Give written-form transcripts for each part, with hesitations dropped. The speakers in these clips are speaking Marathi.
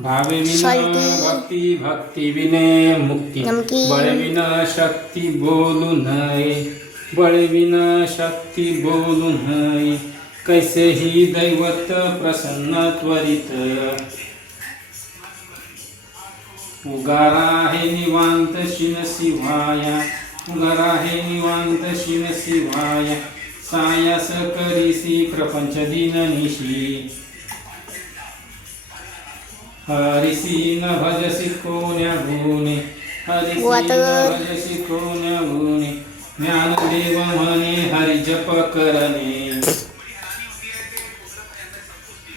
भावे विना सॉल्टी भक्ती, भक्ती विने मुक्ती, नमकीन बळ विना शक्ती बोलू नये, बळ विना शक्ती बोलू नये, कैसेही दैवत प्रसन्न त्वरित, उगारा आहे निवांत शिन शिवाया, उगारा आहे निवांत शिन शिवाया, सायास करीसी प्रपंच दिननिशी, हरिसी न भजसी कोण्या गुणे, हरिसी न भजसी कोण्या गुणे, ज्ञानदेव म्हणे हरि जप करणे,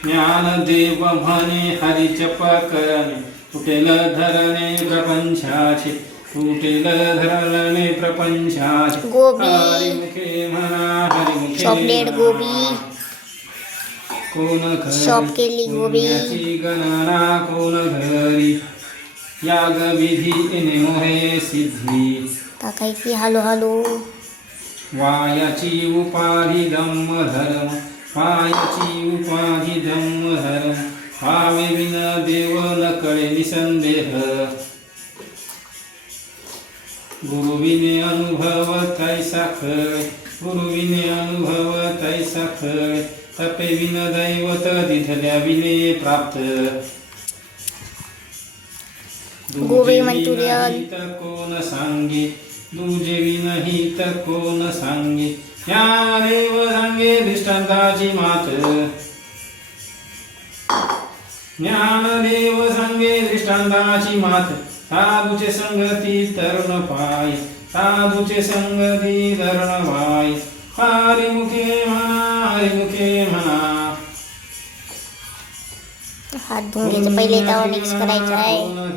ज्ञानदेव म्हणे हरि जप करणे, तुटेल धरणे प्रपंचाचे, तुटेल धरणे प्रपंचाचे, गोबी हरिमुखे म्हणा हरिमुखे चॉकलेट म्हणा. गोबी कोण घरी शॉप केली गोबी पुण्याची गणना कोण घरी, याग विधी मोहे सिद्धी, टाकायची हळू हळू वायाची उपाधी धम्म धर्म, वायाची उपाधी धम्म धर्म, भावे विन देव न कळे निसंदेह, गुरुविने अनुभव तैसा खळ, गुरुविने अनुभव तैसा खळ, तपे विन दैवत दिधल्या विने प्राप्त, गोबी मंचुरियन हित कोण सांगे, तुझे विनहित कोण सांगे, ज्ञानदेव सांगे दृष्टांताची मात, ज्ञानदेव सांगे दृष्टांताची मात, साधूचे संगती तरुण पाय, साधूचे संगती तरुण पाय, हरिमुखे म्हणा हरिमुखे म्हणा. हात धुवून घ्यायचं पहिले त्यावर मिक्स करायचं आहे. कोण